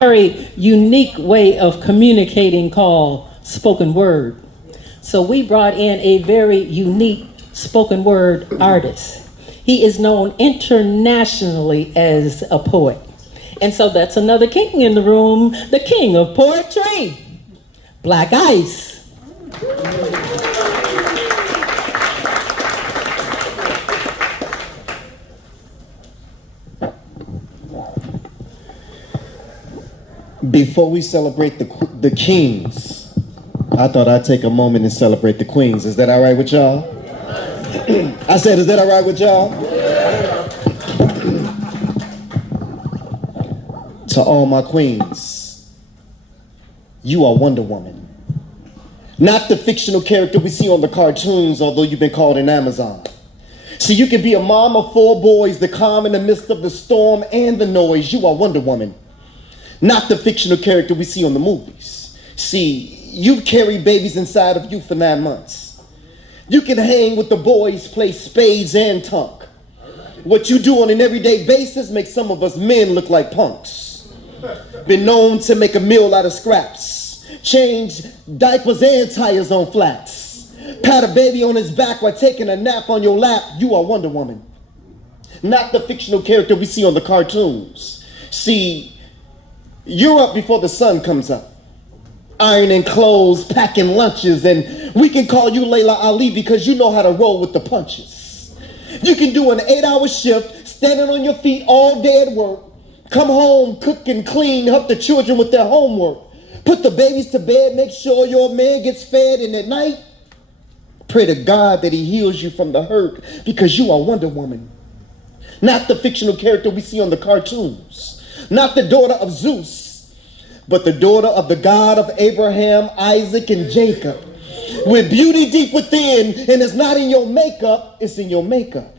very unique way of communicating called spoken word. So we brought in a very unique spoken word artist. He is known internationally as a poet. And so that's another king in the room, the king of poetry, Blaq Ice. Before we celebrate the kings, I thought I'd take a moment and celebrate the queens. Is that all right with y'all? I said, is that all right with y'all? To all my queens, you are Wonder Woman. Not the fictional character we see on the cartoons, although you've been called an Amazon. See, you can be a mom of 4 boys, the calm in the midst of the storm and the noise. You are Wonder Woman. Not the fictional character we see on the movies. See, you've carried babies inside of you for 9 months. You can hang with the boys, play spades and tunk. What you do on an everyday basis makes some of us men look like punks. Been known to make a meal out of scraps, change diapers and tires on flats, pat a baby on his back while taking a nap on your lap. You are Wonder Woman. Not the fictional character we see on the cartoons. See, you're up before the sun comes up, ironing clothes, packing lunches, and we can call you Layla Ali because you know how to roll with the punches. You can do an 8-hour shift, standing on your feet all day at work, come home, cook and clean, help the children with their homework, put the babies to bed, make sure your man gets fed, and at night, pray to God that he heals you from the hurt because you are Wonder Woman. Not the fictional character we see on the cartoons. Not the daughter of Zeus, but the daughter of the God of Abraham, Isaac, and Jacob. With beauty deep within, and it's not in your makeup, it's in your makeup.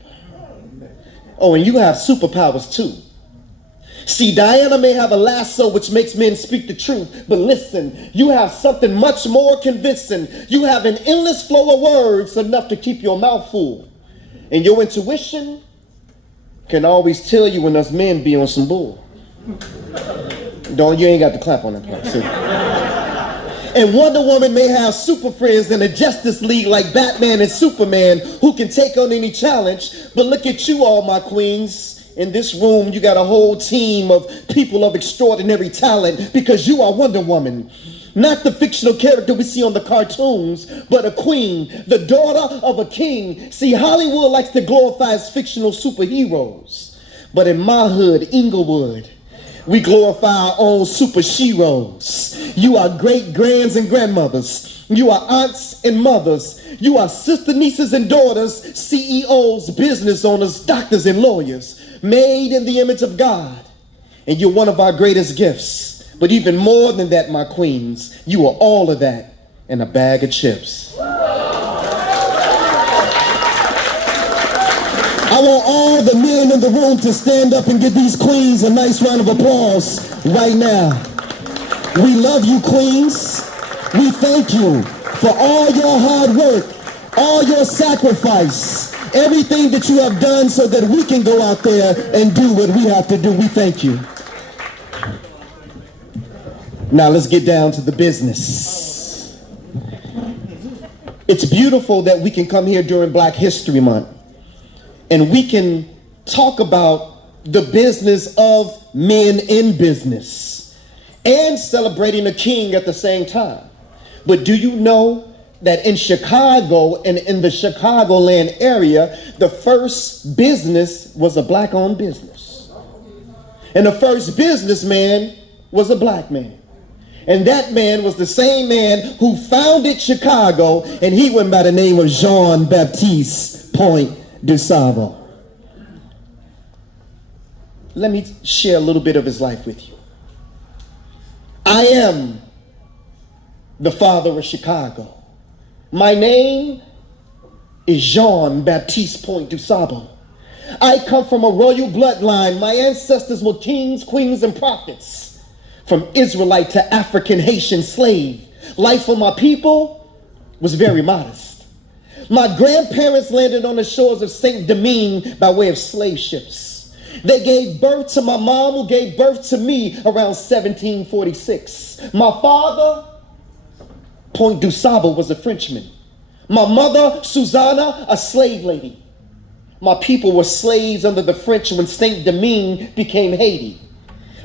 Oh, and you have superpowers too. See, Diana may have a lasso which makes men speak the truth, but listen, you have something much more convincing. You have an endless flow of words enough to keep your mouth full. And your intuition can always tell you when us men be on some bull. You ain't got to clap on that part. See? And Wonder Woman may have super friends in a Justice League like Batman and Superman who can take on any challenge. But look at you all, my queens. In this room, you got a whole team of people of extraordinary talent because you are Wonder Woman. Not the fictional character we see on the cartoons, but a queen, the daughter of a king. See, Hollywood likes to glorify its fictional superheroes. But in my hood, Inglewood, we glorify our own super sheroes. You are great grands and grandmothers. You are aunts and mothers. You are sister, nieces, and daughters, CEOs, business owners, doctors, and lawyers, made in the image of God. And you're one of our greatest gifts. But even more than that, my queens, you are all of that in a bag of chips. I want all the men in the room to stand up and give these queens a nice round of applause right now. We love you, queens. We thank you for all your hard work, all your sacrifice, everything that you have done so that we can go out there and do what we have to do. We thank you. Now let's get down to the business. It's beautiful that we can come here during Black History Month and we can talk about the business of men in business and celebrating a king at the same time. But do you know that in Chicago and in the Chicagoland area, the first business was a Black-owned business. And the first businessman was a Black man. And that man was the same man who founded Chicago, and he went by the name of Jean-Baptiste Point du Sable. Let me share a little bit of his life with you. I am the father of Chicago. My name is Jean-Baptiste Point du Sable. I come from a royal bloodline. My ancestors were kings, queens, and prophets. From Israelite to African, Haitian slave. Life for my people was very modest. My grandparents landed on the shores of Saint Domingue by way of slave ships. They gave birth to my mom, who gave birth to me around 1746. My father, Point du Sable, was a Frenchman. My mother, Susanna, a slave lady. My people were slaves under the French when Saint-Domingue became Haiti.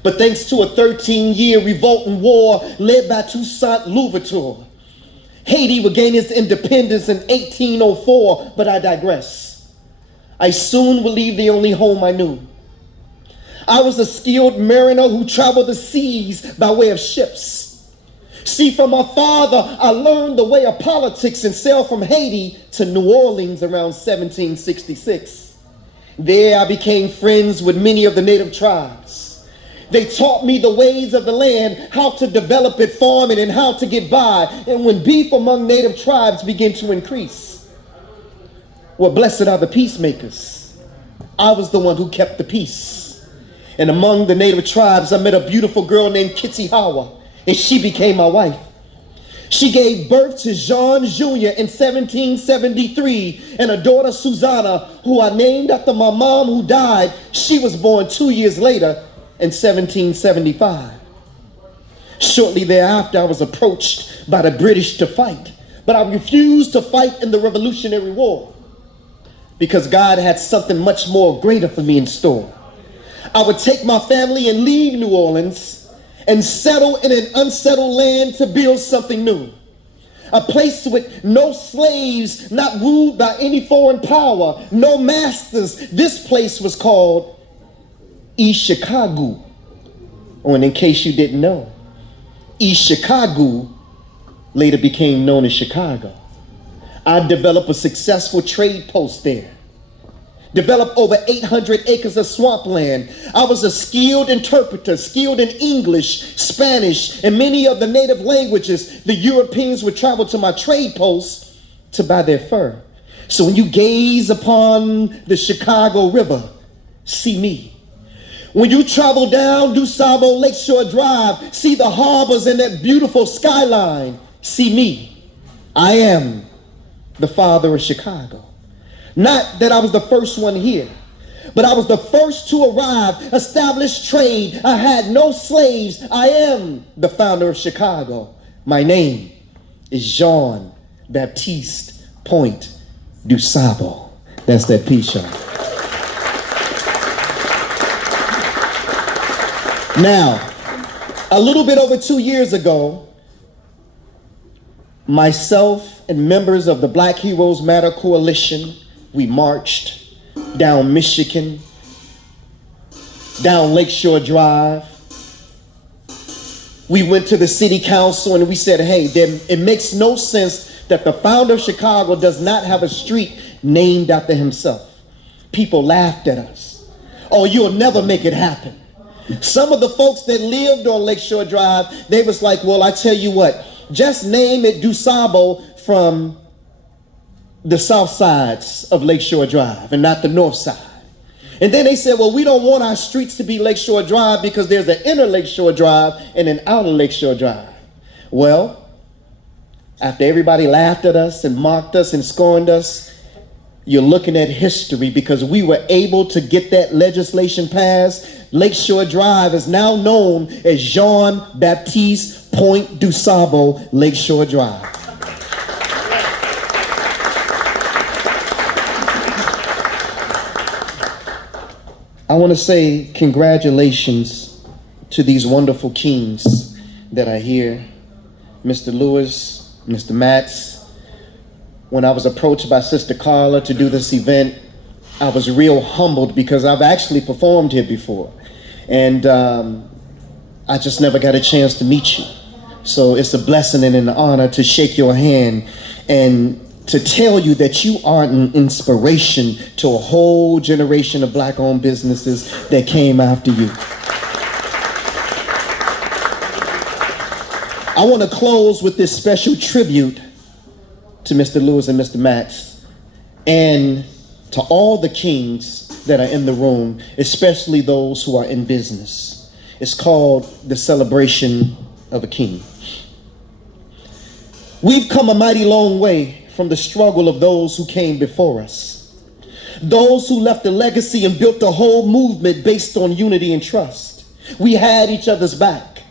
But thanks to a 13-year revolt and war led by Toussaint Louverture, Haiti would gain its independence in 1804, but I digress. I soon would leave the only home I knew. I was a skilled mariner who traveled the seas by way of ships. See, from my father, I learned the way of politics and sailed from Haiti to New Orleans around 1766. There I became friends with many of the native tribes. They taught me the ways of the land, how to develop it, farm it, and how to get by. And when beef among native tribes began to increase, well, blessed are the peacemakers. I was the one who kept the peace. And among the native tribes, I met a beautiful girl named Kitty Howard, and she became my wife. She gave birth to Jean Jr. in 1773 and a daughter, Susanna, who I named after my mom who died. She was born 2 years later in 1775. Shortly thereafter, I was approached by the British to fight, but I refused to fight in the Revolutionary War because God had something much more greater for me in store. I would take my family and leave New Orleans and settle in an unsettled land to build something new. A place with no slaves, not ruled by any foreign power, no masters. This place was called East Chicago. Or in case you didn't know, East Chicago later became known as Chicago. I developed a successful trade post there. Developed over 800 acres of swampland. I was a skilled interpreter, skilled in English, Spanish, and many of the native languages. The Europeans would travel to my trade posts to buy their fur. So when you gaze upon the Chicago River, see me. When you travel down DuSable Lakeshore Drive, see the harbors and that beautiful skyline, see me. I am the father of Chicago. Not that I was the first one here, but I was the first to arrive, establish trade. I had no slaves. I am the founder of Chicago. My name is Jean-Baptiste Point du Sable. That's that P show. Now, a little bit over 2 years ago, myself and members of the Black Heroes Matter Coalition, we marched down Michigan, down Lakeshore Drive. We went to the city council and we said, hey, it makes no sense that the founder of Chicago does not have a street named after himself. People laughed at us. Oh, you'll never make it happen. Some of the folks that lived on Lakeshore Drive, they was like, well, I tell you what, just name it DuSable from the south sides of Lakeshore Drive and not the north side. And then they said, well, we don't want our streets to be Lakeshore Drive because there's an inner Lakeshore Drive and an outer Lakeshore Drive. Well, after everybody laughed at us and mocked us and scorned us, you're looking at history because we were able to get that legislation passed. Lakeshore Drive is now known as Jean-Baptiste Point du Sable Lakeshore Drive. I want to say congratulations to these wonderful kings that are here. Mr. Lewis, Mr. Matz. When I was approached by Sister Carla to do this event, I was real humbled because I've actually performed here before. And I just never got a chance to meet you. So it's a blessing and an honor to shake your hand and to tell you that you are an inspiration to a whole generation of Black-owned businesses that came after you. I want to close with this special tribute to Mr. Lewis and Mr. Max and to all the kings that are in the room, especially those who are in business. It's called the celebration of a king. We've come a mighty long way from the struggle of those who came before us. Those who left a legacy and built a whole movement based on unity and trust. We had each other's back.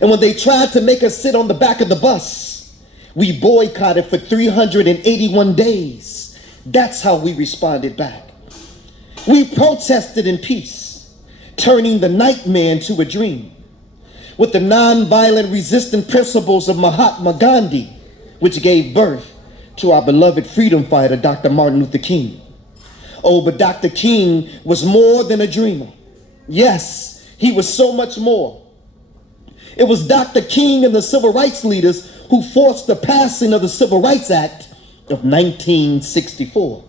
And when they tried to make us sit on the back of the bus, we boycotted for 381 days. That's how we responded back. We protested in peace, turning the nightmare into a dream, with the nonviolent resistant principles of Mahatma Gandhi, which gave birth to our beloved freedom fighter, Dr. Martin Luther King. Oh, but Dr. King was more than a dreamer. Yes, he was so much more. It was Dr. King and the civil rights leaders who forced the passing of the Civil Rights Act of 1964.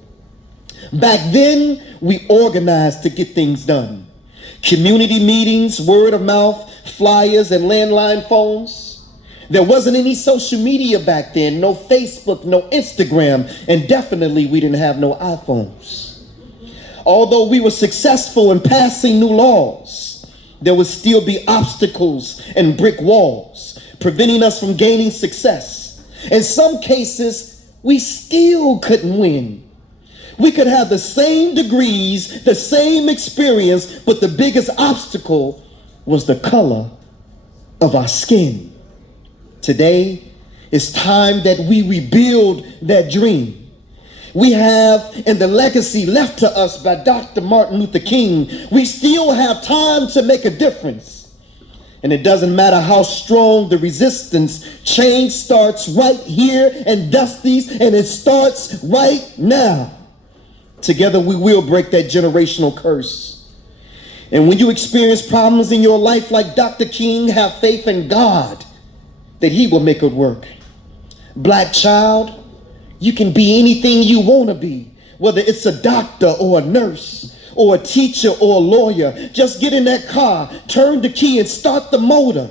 Back then, we organized to get things done. Community meetings, word of mouth, flyers, and landline phones. There wasn't any social media back then, no Facebook, no Instagram, and definitely we didn't have no iPhones. Although we were successful in passing new laws, there would still be obstacles and brick walls preventing us from gaining success. In some cases, we still couldn't win. We could have the same degrees, the same experience, but the biggest obstacle was the color of our skin. Today, it's time that we rebuild that dream. We have, in the legacy left to us by Dr. Martin Luther King, we still have time to make a difference. And it doesn't matter how strong the resistance, change starts right here in Dusty's, and it starts right now. Together we will break that generational curse. And when you experience problems in your life like Dr. King, have faith in God that he will make it work. Black child, you can be anything you want to be, whether it's a doctor or a nurse or a teacher or a lawyer. Just get in that car, turn the key, and start the motor.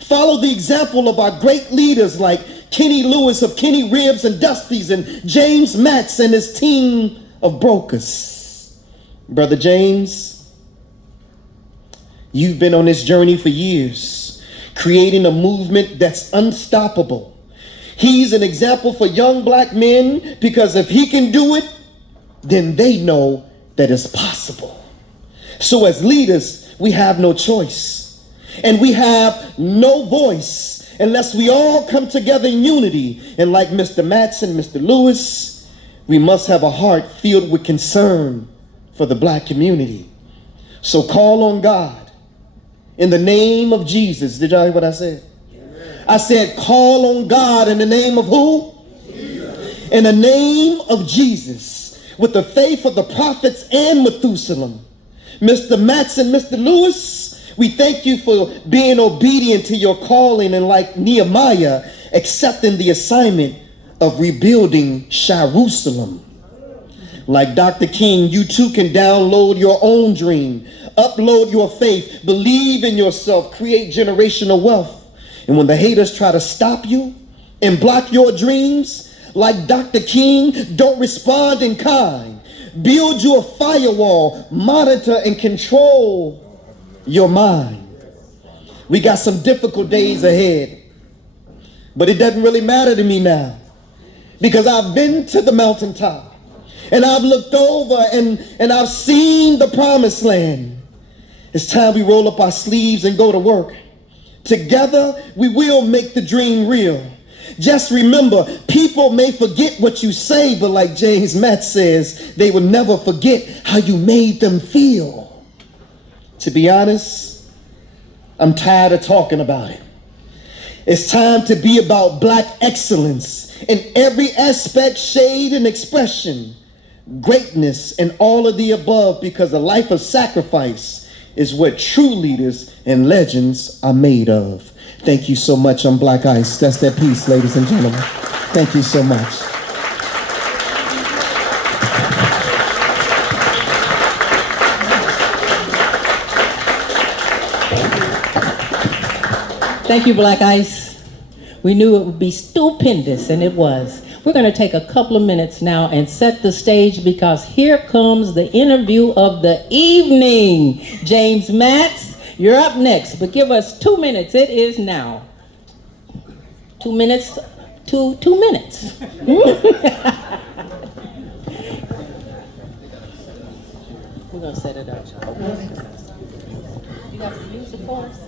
Follow the example of our great leaders like Kenny Lewis of Kenny Ribs and Dusty's, and James Matteson and his team of brokers. Brother James, you've been on this journey for years, creating a movement that's unstoppable. He's an example for young black men, because if he can do it, then they know that it's possible. So as leaders, we have no choice, and we have no voice unless we all come together in unity. And like Mr. Matteson, Mr. Lewis, we must have a heart filled with concern for the black community. So call on God in the name of Jesus. Did y'all hear what I said? I said, call on God in the name of who? Jesus. In the name of Jesus, with the faith of the prophets and Methuselah. Mr. Matteson, Mr. Lewis, we thank you for being obedient to your calling, and like Nehemiah, accepting the assignment of rebuilding Jerusalem. Like Dr. King, you too can download your own dream, upload your faith, believe in yourself, create generational wealth. And when the haters try to stop you and block your dreams, like Dr. King, don't respond in kind. Build you a firewall, monitor and control your mind. We got some difficult days ahead, but it doesn't really matter to me now, because I've been to the mountaintop and I've looked over and I've seen the promised land. It's time we roll up our sleeves and go to work. Together, we will make the dream real. Just remember, people may forget what you say, but like James Matt says, they will never forget how you made them feel. To be honest, I'm tired of talking about it. It's time to be about black excellence in every aspect, shade, and expression. Greatness and all of the above, because a life of sacrifice is what true leaders and legends are made of. Thank you so much. I'm Black Ice. That's that piece, ladies and gentlemen. Thank you so much. Thank you, Black Ice. We knew it would be stupendous, and it was. We're going to take a couple of minutes now and set the stage, because here comes the interview of the evening. James Matz, you're up next, but give us 2 minutes. It is now. 2 minutes, 2 minutes. We're gonna set it up. You got the music for us?